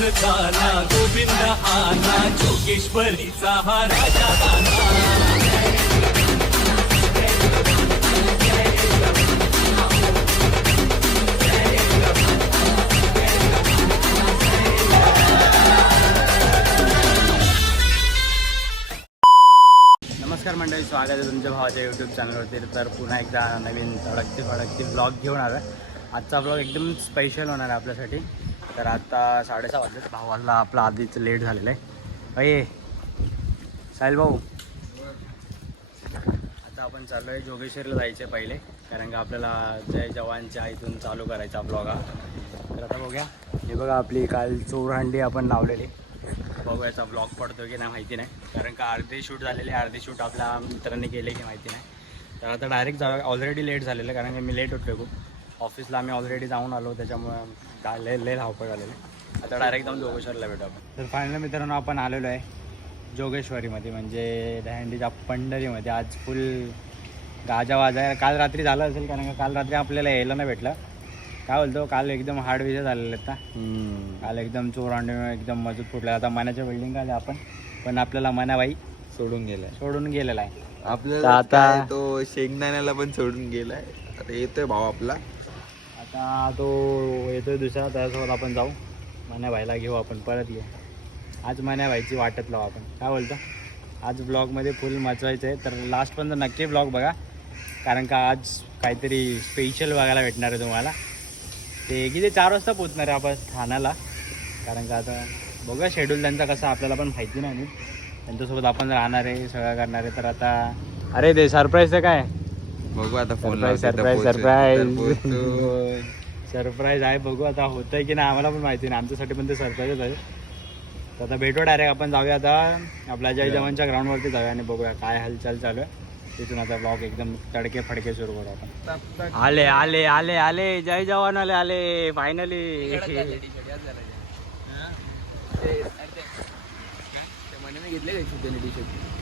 शोध झाला गोविंद आला जोगेश्वरीचा हा राजा आला. नमस्कार मंडळी, स्वागत आहे तुमच्या भावाच्या यूट्यूब चॅनलवरती. तर पुन्हा एकदा नवीन तडकती ब्लॉग घेऊन आलो आहे. आजचा ब्लॉग एकदम स्पेशल होणार आहे आपल्यासाठी. तर आता 6:30 वाजले. भावाला आपला आधीच लेट झालेलं आहे. अये साहिल भाऊ, आता आपण चाललो आहे जोगेश्वरीला जायचं आहे पहिले, कारण का आपल्याला जय जवानच्या इथून चालू करायचा ब्लॉग हा. तर आता बघूया. हे बघा आपली काल चोरहंडी आपण लावलेली. बघू याचा ब्लॉग पडतो की नाही माहिती नाही, कारण का अर्धे शूट झालेले, अर्धे शूट आपल्या मित्रांनी केले की माहिती नाही. तर आता डायरेक्ट जाऊया. ऑलरेडी लेट झालेलं, कारण की मी लेट होतो खूप. ऑफिसला आम्ही ऑलरेडी जाऊन आलो, त्याच्यामुळे लय धावपळ झालेलं. आता डायरेक्ट जाऊन जोगेश्वरीला भेटू आपण. तर फायनल मित्रांनो आपण आलेलो आहे जोगेश्वरीमध्ये, म्हणजे दहीहंडीच्या पंढरीमध्ये. आज फुल गाजा वाजायला काल रात्री झालं असेल, कारण का काल रात्री आपल्याला यायला नाही भेटलं. काय बोलतो, काल एकदम हार्ड विजय झालेले आहेत ना. काल एकदम चोरहंडी एकदम मजबूत फुटला. आता मनाच्या बिल्डिंग आले आपण, पण आपल्याला मनाबाई सोडून गेलेला आहे आपल्याला. आता तो शेंगदाण्याला पण सोडून गेलाय. आता येतोय भाऊ आपला. आता तो येतोय दुसरा, त्याच्यासोबत आपण जाऊ. मनाबाईला घेऊ आपण, परत येऊ. आज मनाबाईची वाटत लावू आपण. काय बोलतो, आज ब्लॉगमध्ये फुल मचवायचं आहे. तर लास्टपर्यंत नक्की ब्लॉग बघा, कारण का आज काहीतरी स्पेशल बघायला भेटणार आहे तुम्हाला. ते किती 4 वाजता पोचणार आहे आपण ठाण्याला, कारण का आता बघूया शेड्यूल त्यांचा कसा, आपल्याला पण माहिती नाही. त्यांच्यासोबत आपण राहणार आहे, सगळं करणार आहे. तर आता अरे ते सरप्राईज आहे काय, बघू आता. सरप्राईज आहे, बघू आता होतं आहे की नाही आम्हाला पण माहिती नाही. आमच्यासाठी पण ते सरप्राईजच आहे. तर आता भेटू डायरेक्ट आपण जाऊया. आता आपल्या जय जवानच्या ग्राउंडवरती जाऊया आणि बघूया काय हालचाल चालू आहे. तिथून आता ब्लॉग एकदम तडके फडके सुरू करू आपण. आले आले आले आले जय जवान आले फायनली.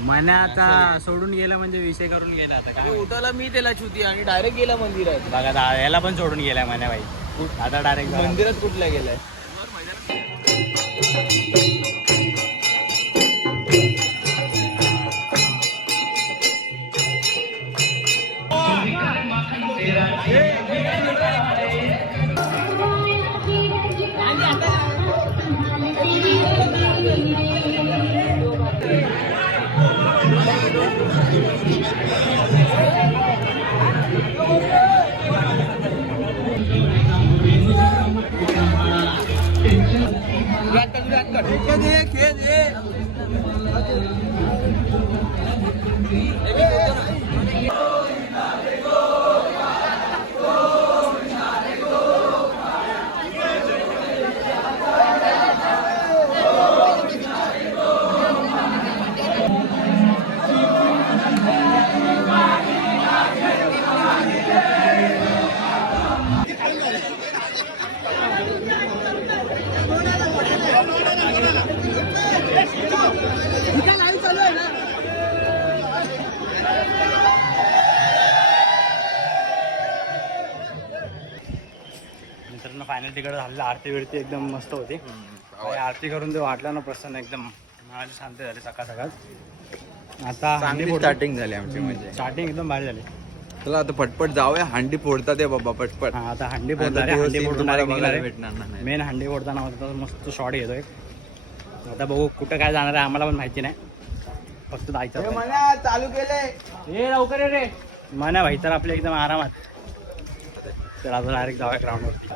मना आता सोडून गेला, म्हणजे विषय करून गेला. आता काय उठाला मी त्याला छुती आणि डायरेक्ट गेला मंदिरात. बघा आता याला पण सोडून गेलाय मना बाई. आता डायरेक्ट मंदिरात कुठला गेलाय. मित्रांनो फायनल तिकडे झालेलं. आरती बिरती एकदम मस्त होती. आरती करून ते वाटलं ना प्रसन्न, एकदम मनाची शांती झाली सकाळ सकाळ. आता स्टार्टिंग झाली आमची, म्हणजे स्टार्टिंग एकदम भारी झाली. चला आता पटपट जाऊया. हंडी फोडता ते बाबा पटपट. हा आता हंडी फोडणार आहे. हंडी फोडून भेटणार नाही. मेन हंडी फोडताना होता मस्त शॉट घेतोय. आता बघू कुठं काय जाणार आहे आम्हाला पण माहिती नाही, फक्त जायचं. चालू केलंय हे लवकर ये रे मना भाई. तर आपल्या एकदम आरामात. तर आता डायरेक्ट जाऊया ग्राउंडवरती.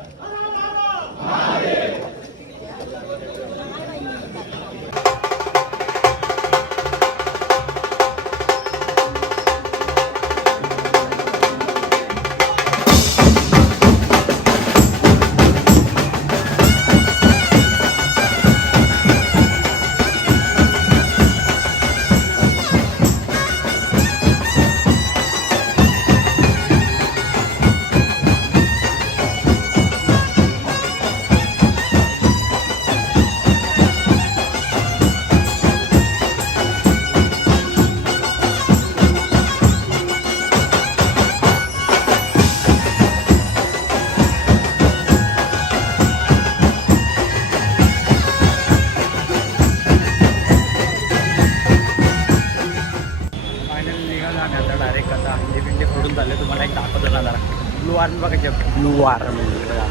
दाखवतो ना जरा. ब्लू आर्मी बघा. ब्लू आर्मी बघा,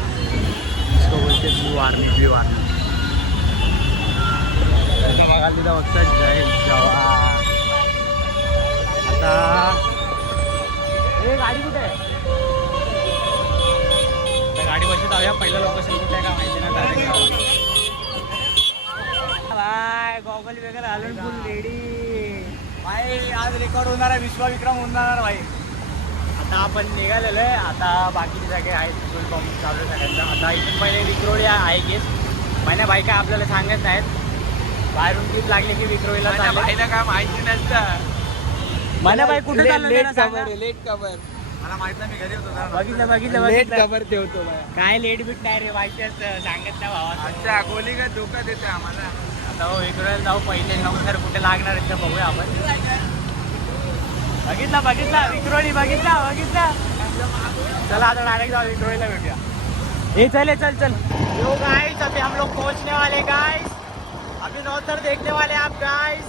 इसको बोलते ब्लू आर्मी. ब्लू आर्मी बघायला तिथं बघतात जय जवान. आता हे गाडी कुठे आहे? त्या गाडी बशी जाऊया. पहिलं लोकेशन कुठे आहे का माहिती ना. डायरेक्ट बाय गॉगल वगैरे घालून फुल रेडी. भाई आज रेकॉर्ड होणार आहे, विश्वविक्रम होणार भाई. आता आपण निघालेलो आहे. आता बाकीचे सगळे आहेत फुल पंप चालू आहे सगळ्यांचा. आता इथून पहिले विक्रोळी आहे गेस. महिना बाई काय आपल्याला सांगत नाहीत. बाहेरून टीप लागले की विक्रोळीला बाईला काय माहिती नसतं. महिना बाई कुठे चाललं लेट त्याला सांगा. Cover late cover. मला माहित नाही, मी घरी होतो जरा. बघितलं बघितलं लेट बघितलं. कवर ठेवतो बाया. काय लेट बीट नाही रे, माहिती असतं सांगत नाही भावा. अच्छा गोली का धोका देते आम्हाला. आता हो विक्रोळीला जाऊ. पहिले नंतर कुठे लागणार आहेत ते बघूया आपण. बघितला बघितला विक्रोळी. बघितला बघितला. चला आता डायरेक्ट जाऊ विक्रोळीला भेटूया. ए चल चल चल. यो गाइस अभी हम लोग पहुंचने वाले गाइस. अभी नौतर देखने वाले आप गाइस.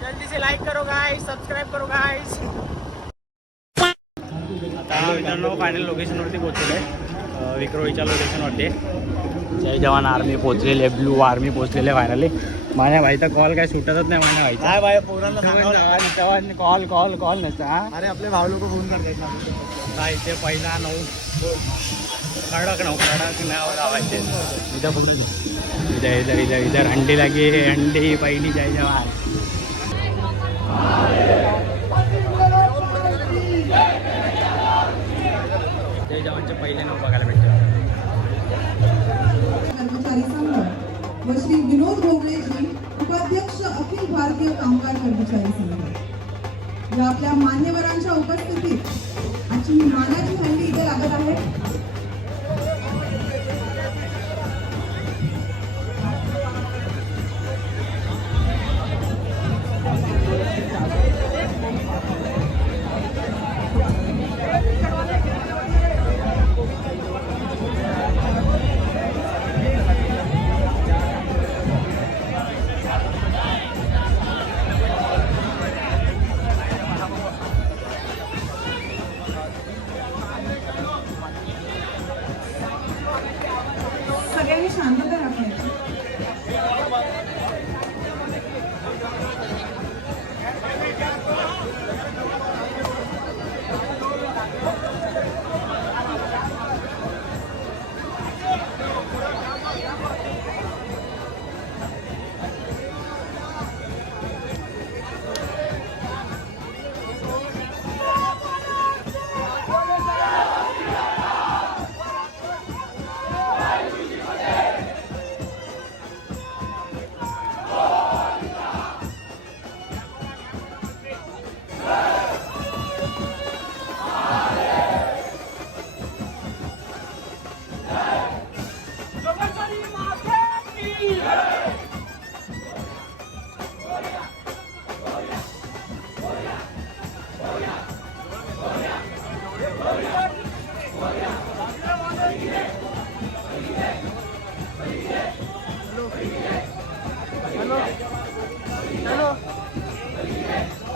जल्दी से लाइक करो गाइस, सब्सक्राइब करो गाइस. आता मित्रांनो फायनल लोकेशनवरती पोहोचलेलो आहे. विक्रोळीच्या लोकेशनवरती जय जवान आर्मी पोहोचलेले आहे. ब्लू आर्मी पोहोचलेले आहे फायनली. माझ्या भाईचा कॉल काय सुटतच नाही माझ्या भाईचा. काय बाय पोरांना सांगावं. तेव्हा कॉल कॉल कॉल नसतं. हा अरे आपले भाऊ लोक फोन करतात ना. काय ते पहिला 9 कडक नाव लावायचे. इथं बघ इधर इधर इधर इधर हंडी लगी. हंडी पहिली जय जवान. जय जवानचे पहिले नाव बघायला भेटते. कर्मचारी संघ व श्री विनोद भोगलेजी उपाध्यक्ष अखिल भारतीय कामगार कर्मचारी संघ या आपल्या मान्यवरांच्या उपस्थितीत आजची ही मानाची हंडी इथे लागत आहे. सगळ्यांनी शांतता राखायची.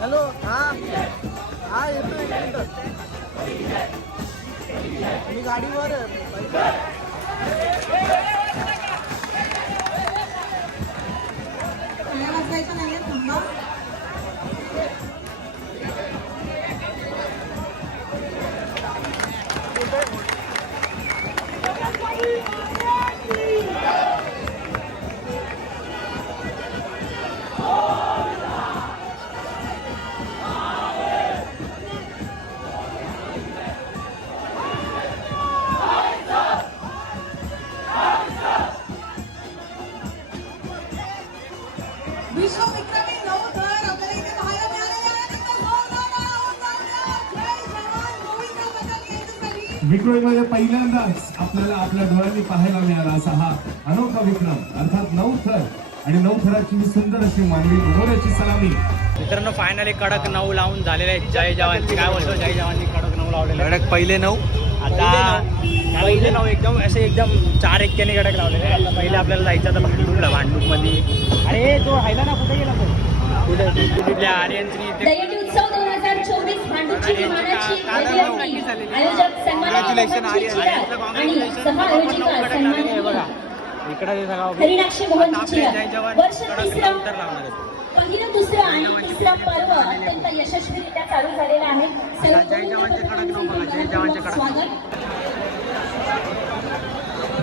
हॅलो हा येतो एक मिनिट. मी गाडीवर वाचायचं नाहीये थांबा. विश्वविक्रमी 9 थर आपल्याला इथे पाहायला मिळालेले आहेत. एकदा जोरदार टाळ्या होऊन जाऊ द्या. जय जवान गोविंदा बद्दल यांच्यासाठी विक्रोळीमध्ये पहिल्यांदाच आपल्याला आपल्या डोळ्यांनी पाहायला मिळाला असा हा अनोखा विक्रम अर्थात 9 थर आणि 9 थराची ही सुंदर अशी मानवी घोड्याची सलामी. मित्रांनो फायनली कडक 9 लावून झालेले आहेत. जय जवानचे काय बोलतो, जय जवाननी कडक 9 लावलेले आहेत. कडक पहिले 9. आता पहिले 9 एकदम असे एकदम 4 एक्क्याने कडक लावलेले आहेत. आता पहिले आपल्याला जायचं आता भांडूपला. भांडूपमध्ये अरे तो राहिला ना, कुठे गेला तो? कुठे आर्यन्सनी उत्सव 2024 भांडूपची मानाची विजयी आयोजक सन्माननीय आणि सहआयोजिका सन्माननीय इकडे ते सगळं हरिणाक्षी मोहन चिचिरा वर्ष तिसरं पहिलं दुसरं आणि तिसरं पर्व अत्यंत यशस्वीरित्या चालू झालेलं आहे. स्वागत.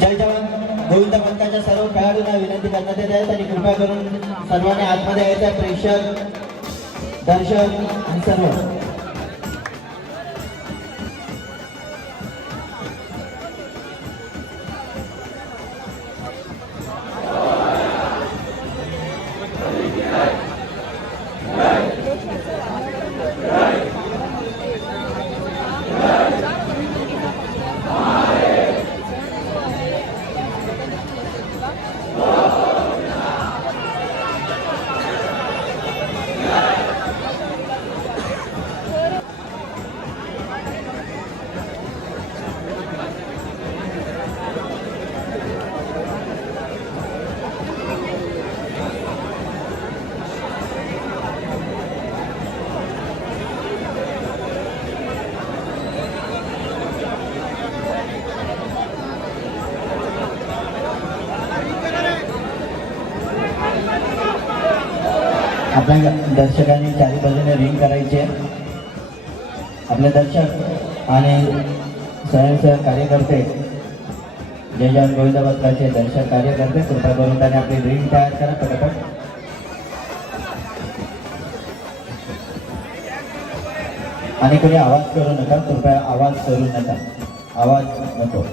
जय जवान गोविंद पंथाच्या सर्व खेळाडूंना विनंती करण्यात येत आहे आणि कृपया करून सर्वांनी आतमध्ये यायचं. प्रेक्षक दर्शक आणि सर्व आपल्या दर्शकांनी चारी बाजूने रिंग करायचे. आपले दर्शक आणि स्वयंसेवक कार्यकर्ते जय जवान गोविंद पथकाचे दर्शक कार्यकर्ते कृपया करून त्याने आपली रिंग तयार करा पटापट. आणि कोणी आवाज करू नका, कृपया आवाज करू नका, आवाज नको.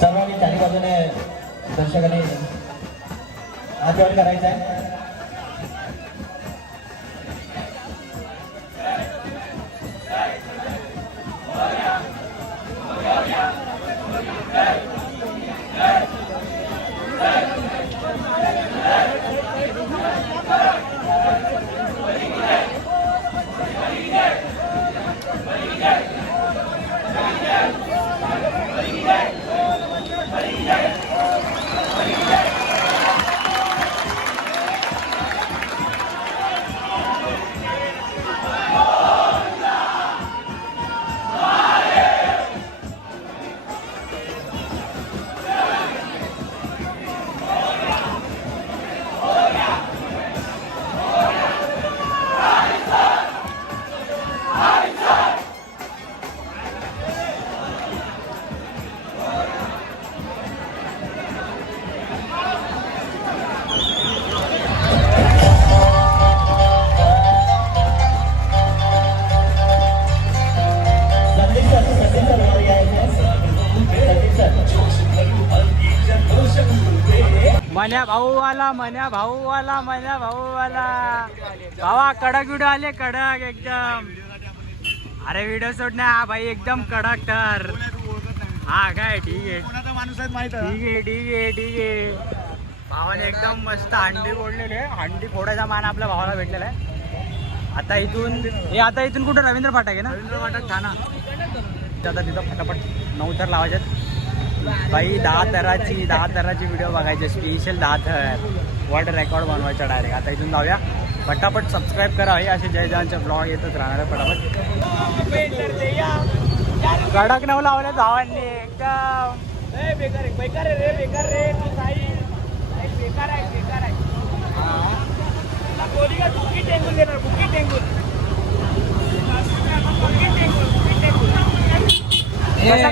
सर्वांनी चारी बाजूने दर्शकांनी हात वर करायचा आहे. मन्या भाऊ आला, मन्या भाऊ आला, मन्या भाऊ आला. भावा कडक व्हिडिओ आले, कडक एकदम. अरे व्हिडिओ सोड ना भाई, एकदम कडक तर. हा काय ठीक आहे, माणूस आहेत माहित आहे. ठीक आहे ठीक आहे ठीक आहे. भावाने एकदम मस्त हंडी फोडलेले. हंडी फोडायचा मान आपल्या भावाला भेटलेला आहे. आता इथून कुठं रवींद्र फाटक आहे ना, रवींद्र फाटक ठाणा. आता तिथं फटाफट 9 थर लावायच्यात बाई. 10 थराची व्हिडिओ बघायचे, स्पेशल 10 थर वर्ल्ड रेकॉर्ड बनवायचा डायरेक्ट. आता इथून जाऊया फटाफट. सबस्क्राईब करा हे असे जय जवानचे ब्लॉग येतच राहणार आहे. फटाफट कडक नऊ लावले भावांनी एकदम. बेकार रे बेकार रे. बुकी टेंगून देणार, बुकी टेंगून.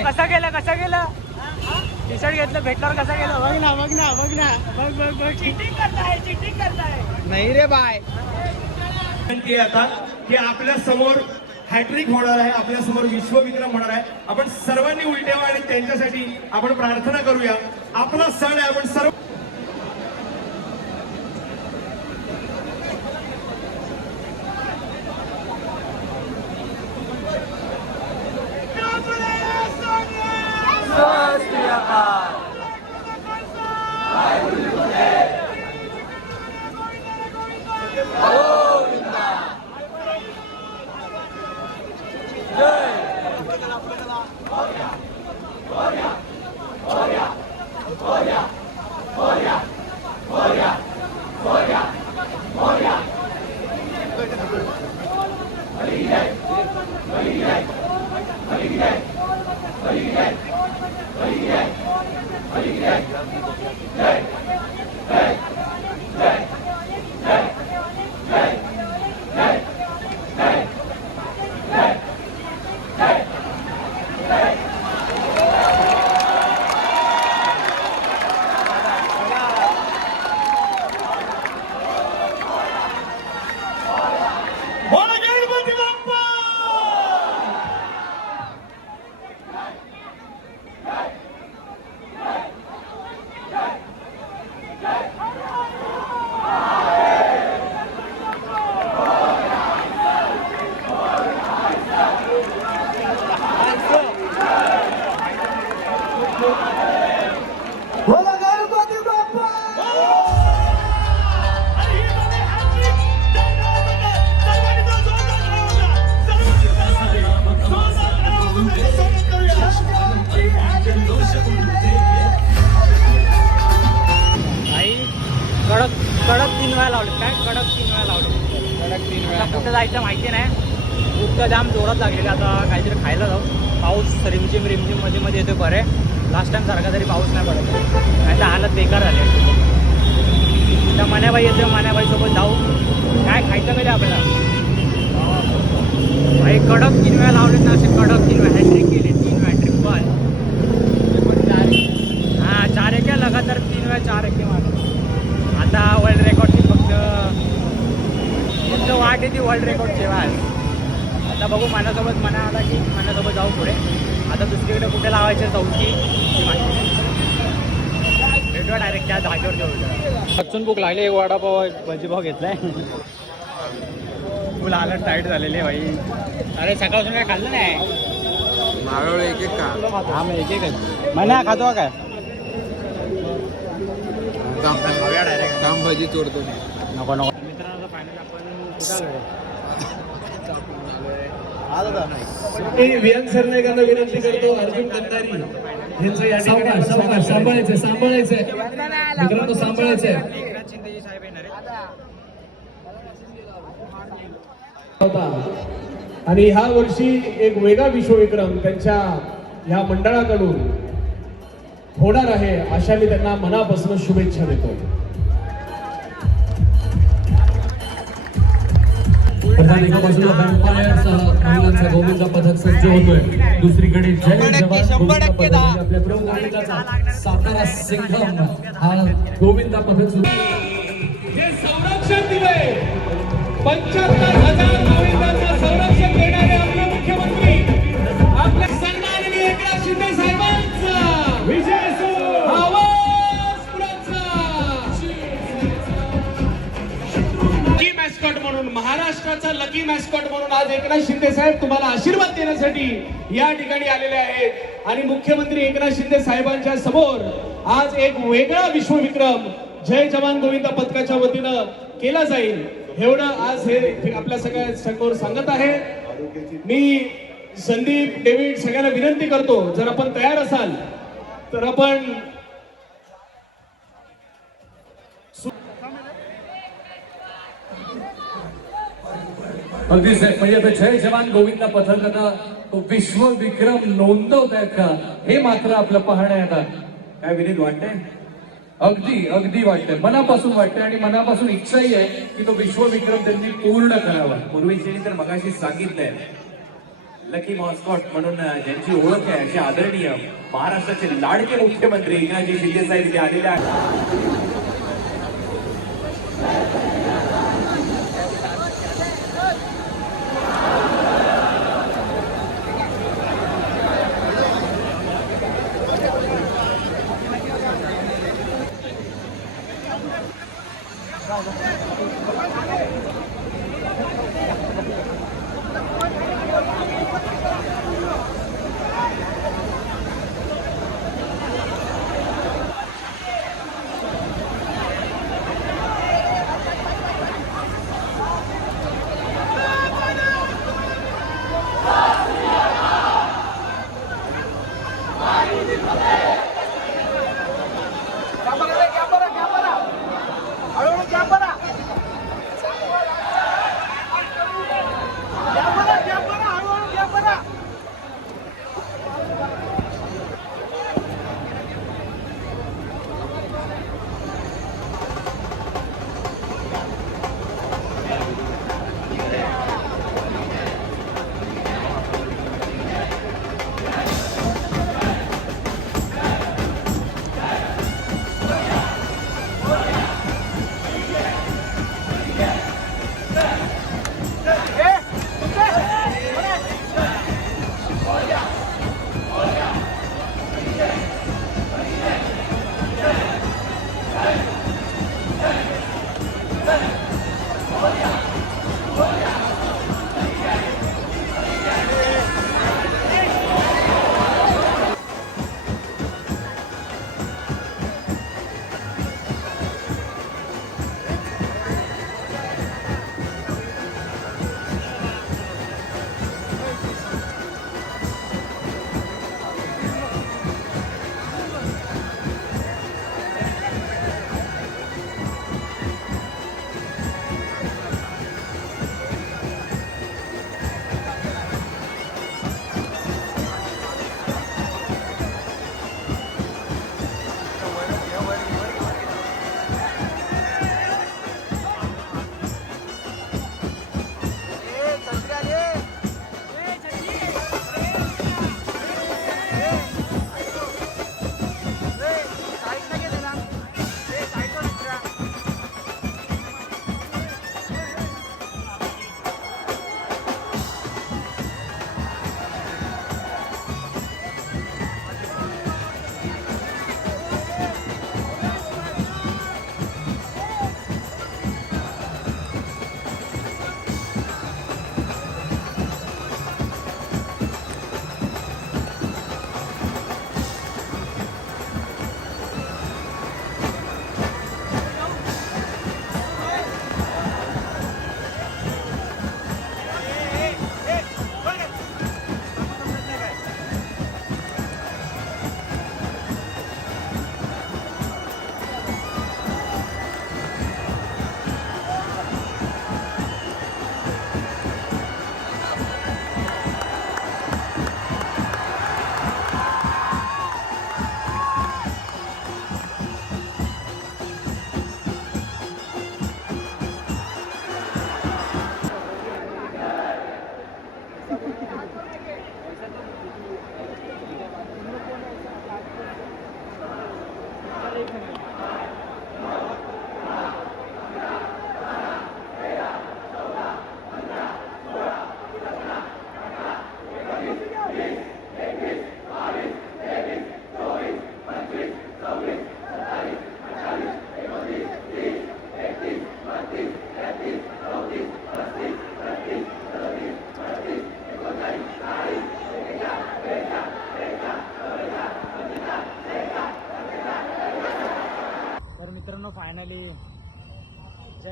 कसं गेलं टी शर्ट घेतलं भेटल्यावर कसं गेलं. बघ ना. चिटिंग करताय नाही रे बाय. आता की आपल्या समोर हॅट्रिक होणार आहे, आपल्या समोर विश्वविक्रम होणार आहे. आपण सर्वांनी उलटेवा आणि त्यांच्यासाठी आपण प्रार्थना करूया. आपला सण आहे, आपण सर्व बोला गणपती बाप्पा. बोला गणपती बाप्पा. आणि ही मध्ये hat-trick. सर्वांनी तो जोरदार आवाज. सर्वांनी जोरदार आवाजाने स्वागत करूया. आई कडक कडक 3 वेळा लावले. काय कडक 3 वेळा लावले? कडक 3 वेळा. कुठं जायचं माहिती नाही. भूक तर जाम जोरात लागलेली. आता काहीतरी खायला जाऊ. पाऊस रिमझिम रिमझिम मध्ये मध्ये येतो बरे. लास्ट टाइम सारखा तरी पाऊस नाही पडत. नाही तर हालत बेकार झाली. त्या मण्याबाई येते, मण्याबाईसोबत जाऊ. काय खायचं कधी आपल्याला? भाई कडक 3 वेळा लावलेत ना. असे कडक 3 वेळा हॅट्रिक केले. 3 वेळा ट्रिपल. हां 4 एके लगातार 3 वेळा 4 एके मारले. आता वर्ल्ड रेकॉर्डची फक्त वाट आहे ती वर्ल्ड रेकॉर्ड जेव्हा आहे. आता बघू मनासोबत मना आला की मनासोबत जाऊ पुढे. आता दुसरीकडे कुठे लावायचे चौकी भेटूया डायरेक्ट त्या जागेवर जाऊ. अजून भूक लागली. एक वडापाव एक भजीपाव घेतलाय. फुल हालत टाईट झालेली आहे भाई. अरे सकाळपासून काय खाल्लं नाही. मागवलं एक एक का? हा मग एक एकच मना खातो काय? डायरेक्ट काम भजी चोरतो. नको नको. मित्रांनो फायनल आपण विहान सरनाईकांना विनंती करतो. अर्जुन कंधारी यांचं या ठिकाणी सांभाळायचं मित्रांनो सांभाळायचंय. एकनाथ शिंदेजी साहेब येणार होता आणि ह्या वर्षी एक वेगळा विश्वविक्रम त्यांच्या ह्या मंडळाकडून होणार आहे. अशा मी त्यांना मनापासून शुभेच्छा देतो. प्रधान एका बाजूला व्हॅम्पायरसह महिलांचा गोविंदा पथक सज्ज होतोय. दुसरीकडे जय जवान गोविंदा पथक म्हणजे आपल्या प्रमुख नायकाचा सातारा सिंघम हा गोविंदा पथक सुद्धा. हे संरक्षण दिलंय 75,000 गोविंदांना संरक्षण देणारे आपले मुख्यमंत्री आपल्या सन्माननीय एकनाथ शिंदे साहेबांचा विजय असो. आवाज पुराचा. लकी मॅस्कॉट म्हणून महाराष्ट्राचा लकी मॅस्कॉट म्हणून आज एकनाथ शिंदे साहेब तुम्हाला आशीर्वाद देण्यासाठी या ठिकाणी आलेले आहेत. आणि मुख्यमंत्री एकनाथ शिंदे साहेबांच्या समोर आज एक वेगळा विश्वविक्रम जय जवान गोविंदा पथकाच्या वतीनं केला जाईल. एवढं आज हे आपल्या सगळ्या समोर सांगत आहे. मी संदीप डेव्हिड सगळ्यांना विनंती करतो जर आपण तयार असाल तर आपण अगदीच म्हणजे आता जय जवान गोविंदा पथकानं तो विश्वविक्रम नोंदवत आहेत का हे मात्र आपलं पाहणं आहे. आता काय विनीत वाटतंय? अगदी अगदी वाटतंय. मनापासून वाटतंय आणि मनापासून इच्छाही आहे की तो विश्वविक्रम त्यांनी पूर्ण करावा. पूर्वीचे तर मगाशी सांगितलंय लकी मॉस्कॉट म्हणून ज्यांची ओळख आहे असे आदरणीय महाराष्ट्राचे लाडके मुख्यमंत्री एकनाथजी शिंदे साहेब इथे आलेले आहेत.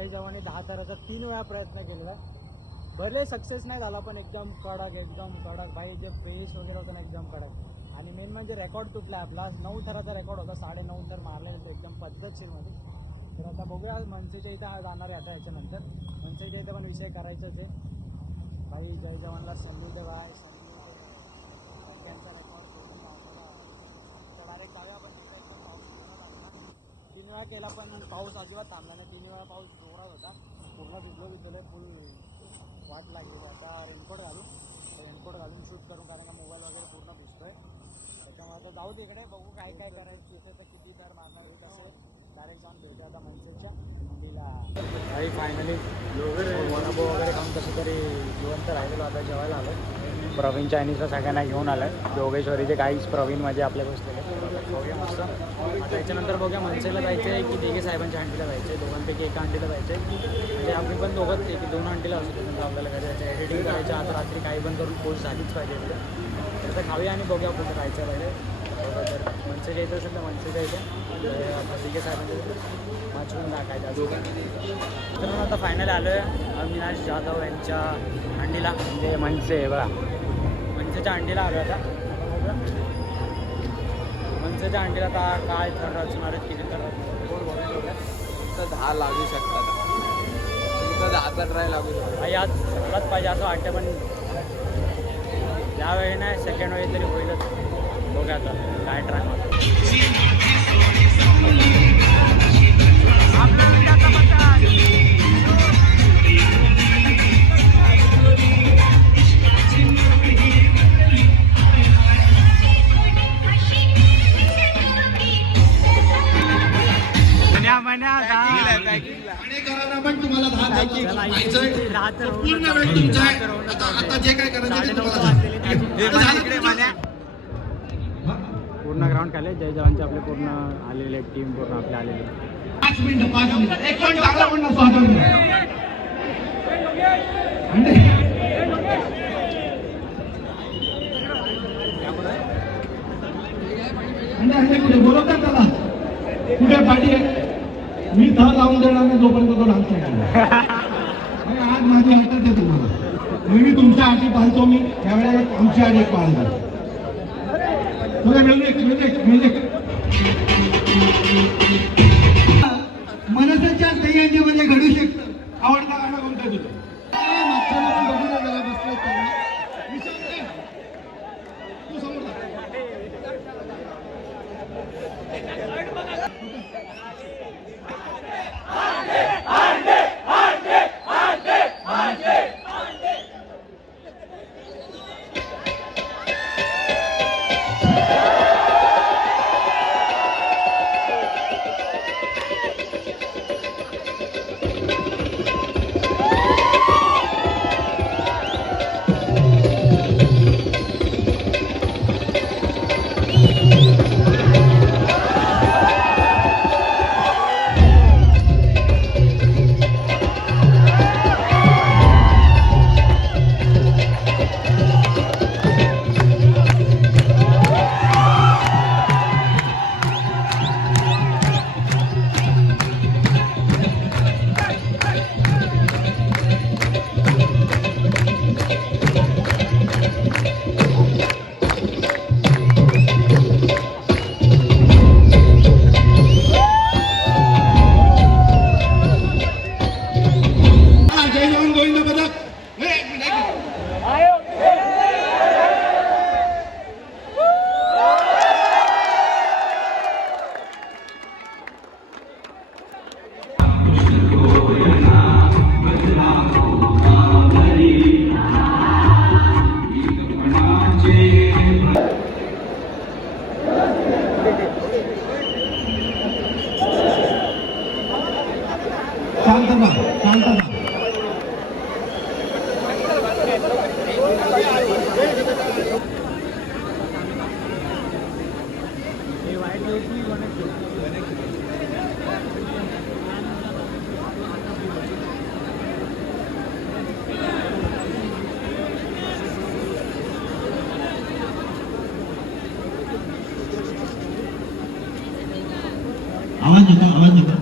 जय जवानी 10 थराचा 3 वेळा प्रयत्न केलेला आहे. भले सक्सेस नाही झाला पण एकदम कडक भाई जे पेस वगैरे होतं ना एकदम कडक. आणि मेन म्हणजे रेकॉर्ड तुटला आपला 9 थराचा रेकॉर्ड होता 9.5 थर मारलेला तो एकदम पद्धतशीरमध्ये. तर आता बघूया मनसेच्या इथं जाणार आहे आता याच्यानंतर. मनसेच्या इथं पण विषय करायचाच आहे भाई. जय जवानला संधी दे भाई त्यांचा रेकॉर्ड डायरेक्ट जाऊया. पण 3 वेळा केला पण पाऊस अजिबात थांबला नाही. 3 वेळा पाऊस जोरात होता. पूर्ण भिजलो फुल वाट लागलेली. आता रेनकोट घालून शूट करून कारण का मोबाईल वगैरे पूर्ण भिजतोय. त्याच्यामुळे आता जाऊ तिकडे बघू काय करायचं तिथे. तर किती दर मारणार होत असेल डायरेक्ट जाऊन भेटूया आता मनसेच्या मंडीला. काही फायनली वडापाव वगैरे खाऊन कसं तरी जिवंत राहिलेलो. आता जेवायला आलो. प्रवीण चायनीजला सगळ्यांना घेऊन आलं आहे. जोगेश्वरीचे काहीच प्रवीण माझे आपल्या बसलेले. बघूया मस्त. आता याच्यानंतर बघूया मनसेला जायचं आहे की देगे साहेबांच्या हंडीला जायचं आहे. दोघांपैकी एका हंडीला जायचं आहे. म्हणजे आम्ही पण दोघंच आहे की 2 हंडीला असू नंतर आपल्याला करायचं एडिटिंग करायचं. आता रात्री काही पण करून पोस्ट झालीच पाहिजे तिथे. तर खाऊया आणि बघूया कुठं जायचं पहिले. तर मनसेच्या येतं असेल तर मनसेच्या इथे आता देगे साहेबांच्या वाचवून टाकायचं तर आता फायनल आलो आहे अविनाश जाधव यांच्या हंडीला. म्हणजे मनसे बघा मनसेच्या हंडीला आलो आता. मनसेच्या हंडीला आता काय थर रचणार आहेत किती तर तर 10 लागू शकतात. 10चा ट्राय लागू शकतो. आज सगळंच पाहिजे असं वाटतं पण यावेळी नाही सेकंड वेळी तरी होईलच. बघूया आता काय ट्राय पण तुम्हाला 10 पूर्ण वेळ तुमचा आहे. आता जे काय करायचं पूर्ण ग्राउंड खाले. जय जवानचे आपले पूर्ण आलेले टीम पूर्ण आपले आलेले. 5 मिनिटं 1 पण चांगला पण स्वागत कुठे बोलवतात त्याला कुठे पाठी आहे. मी थर लावून देणार नाही जोपर्यंत तो डान्स नाही. आज माझी आठवत आहे तुम्हाला. मी तुमच्या आठी पाहतो. मी त्यावेळेला आमची आठ एक पाहतो. मनसेच्या दहीहंडीमध्ये घडू शकतं. आवडता गाणं कोणतं तुझं? तू समोर आवाज येतो.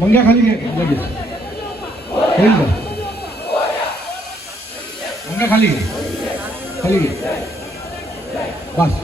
मंग्या खाली घे लगेच होईल का मंग्या खाली घे बस